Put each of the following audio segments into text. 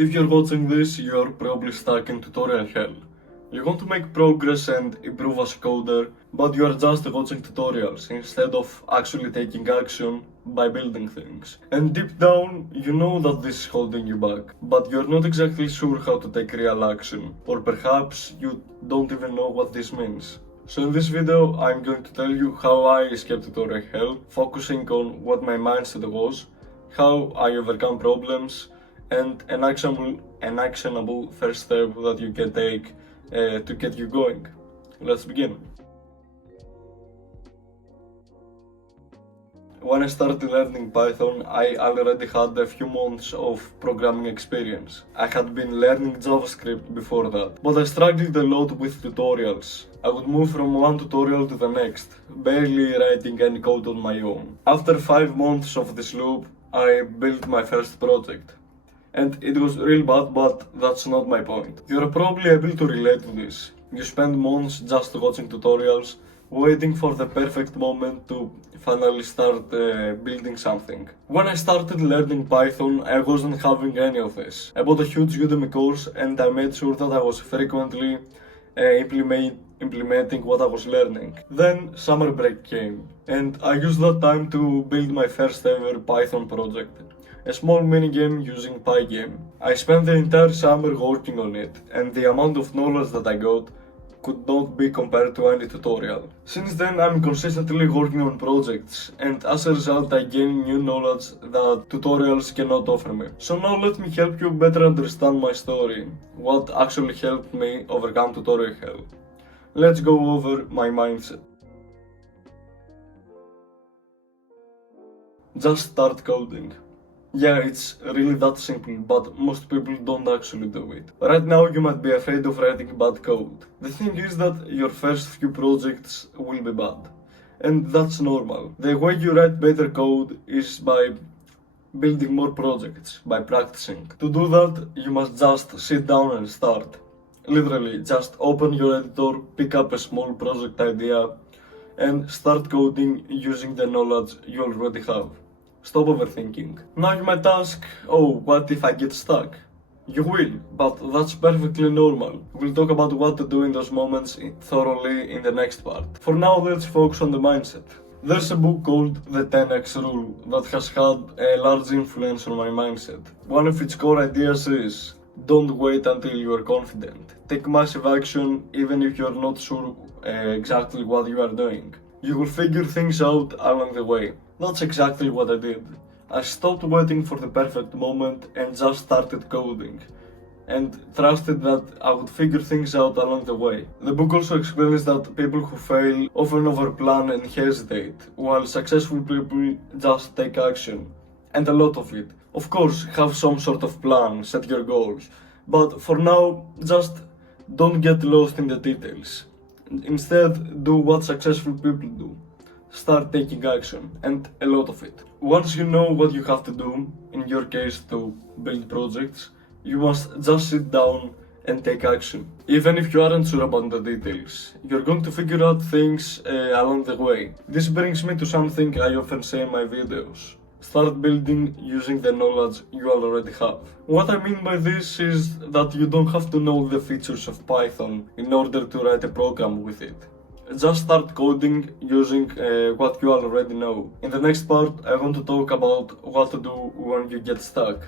If you're watching this, you're probably stuck in tutorial hell. You want to make progress and improve as a coder, but you are just watching tutorials instead of actually taking action by building things. And deep down, you know that this is holding you back, but you're not exactly sure how to take real action, or perhaps you don't even know what this means. So in this video, I'm going to tell you how I escaped tutorial hell, focusing on what my mindset was, how I overcome problems, and an actionable first step that you can take to get you going. Let's begin. When I started learning Python, I already had a few months of programming experience. I had been learning JavaScript before that, but I struggled a lot with tutorials. I would move from one tutorial to the next, barely writing any code on my own. After 5 months of this loop, I built my first project. And it was real bad, but that's not my point. You're probably able to relate to this. You spend months just watching tutorials, waiting for the perfect moment to finally start building something. When I started learning Python, I wasn't having any of this. I bought a huge Udemy course and I made sure that I was frequently implementing what I was learning. Then summer break came, and I used that time to build my first ever Python project. A small minigame using Pygame. I spent the entire summer working on it, and the amount of knowledge that I got could not be compared to any tutorial. Since then, I'm consistently working on projects, and as a result, I gain new knowledge that tutorials cannot offer me. So now let me help you better understand my story, what actually helped me overcome tutorial hell. Let's go over my mindset. Just start coding. Yeah, it's really that simple, but most people don't actually do it. Right now you might be afraid of writing bad code. The thing is that your first few projects will be bad. And that's normal. The way you write better code is by building more projects, by practicing. To do that, you must just sit down and start. Literally, just open your editor, pick up a small project idea, and start coding using the knowledge you already have. Stop overthinking. Now you might ask, oh, what if I get stuck? You will, but that's perfectly normal. We'll talk about what to do in those moments thoroughly in the next part. For now, let's focus on the mindset. There's a book called The 10x Rule that has had a large influence on my mindset. One of its core ideas is, don't wait until you are confident. Take massive action even if you're not sure exactly what you are doing. You will figure things out along the way. That's exactly what I did. I stopped waiting for the perfect moment and just started coding, and trusted that I would figure things out along the way. The book also explains that people who fail often overplan and hesitate, while successful people just take action, and a lot of it. Of course, have some sort of plan, set your goals, but for now, just don't get lost in the details. Instead, do what successful people do. Start taking action, and a lot of it. Once you know what you have to do, in your case to build projects, you must just sit down and take action. Even if you aren't sure about the details, you're going to figure out things along the way. This brings me to something I often say in my videos. Start building using the knowledge you already have. What I mean by this is that you don't have to know the features of Python in order to write a program with it. Just start coding using what you already know. In the next part, I want to talk about what to do when you get stuck.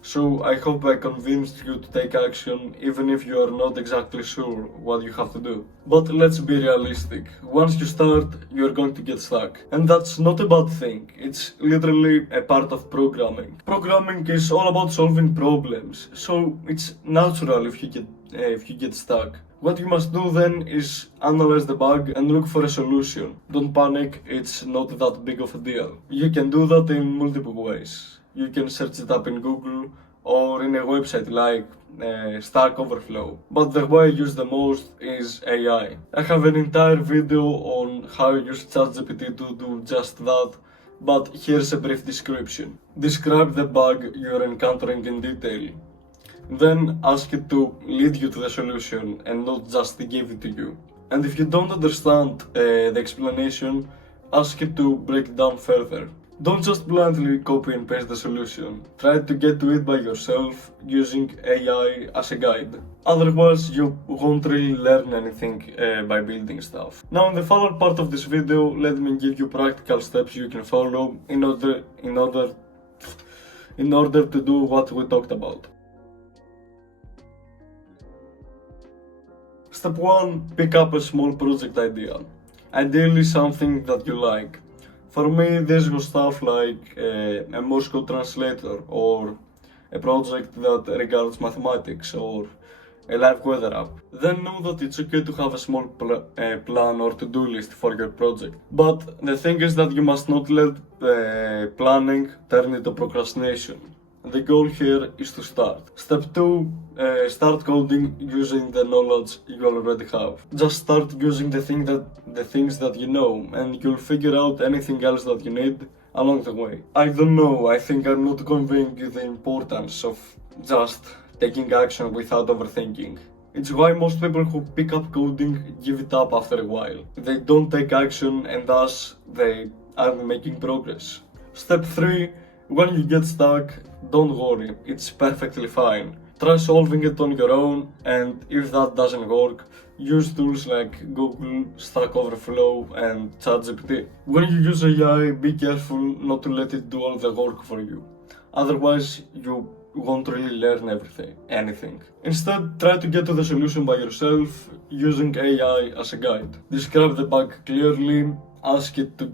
So I hope I convinced you to take action even if you are not exactly sure what you have to do. But let's be realistic. Once you start, you're going to get stuck. And that's not a bad thing. It's literally a part of programming. Programming is all about solving problems, so it's natural if you get stuck. What you must do then is analyze the bug and look for a solution. Don't panic, it's not that big of a deal. You can do that in multiple ways. You can search it up in Google or in a website like Stack Overflow. But the way I use the most is AI. I have an entire video on how I use ChatGPT to do just that, but here's a brief description. Describe the bug you're encountering in detail. Then ask it to lead you to the solution and not just give it to you. And if you don't understand the explanation, ask it to break it down further. Don't just blindly copy and paste the solution. Try to get to it by yourself using AI as a guide. Otherwise, you won't really learn anything by building stuff. Now in the final part of this video, let me give you practical steps you can follow in order to do what we talked about. Step 1. Pick up a small project idea. Ideally something that you like. For me, this was stuff like a Morse code translator, or a project that regards mathematics, or a live weather app. Then know that it's okay to have a small plan or to-do list for your project. But the thing is that you must not let planning turn into procrastination. The goal here is to start. Step 2. Start coding using the knowledge you already have. Just start using the things that you know, and you'll figure out anything else that you need along the way. I don't know, I think I'm not conveying you the importance of just taking action without overthinking. It's why most people who pick up coding give it up after a while. They don't take action and thus they aren't making progress. Step 3. When you get stuck, don't worry, it's perfectly fine. Try solving it on your own, and if that doesn't work, use tools like Google, Stack Overflow and ChatGPT. When you use AI, be careful not to let it do all the work for you. Otherwise, you won't really learn anything. Instead, try to get to the solution by yourself using AI as a guide. Describe the bug clearly, ask it to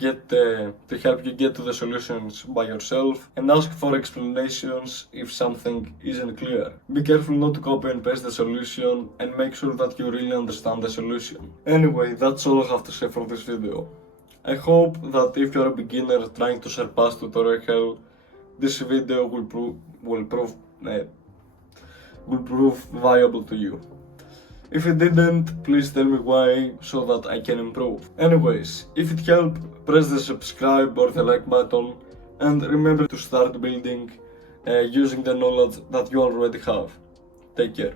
help you get to the solutions by yourself, and ask for explanations if something isn't clear. Be careful not to copy and paste the solution, and make sure that you really understand the solution. Anyway, that's all I have to say for this video. I hope that if you're a beginner trying to surpass tutorial hell, this video will prove viable to you. If it didn't, please tell me why so that I can improve. Anyways, if it helped, press the subscribe or the like button, and remember to start building using the knowledge that you already have. Take care.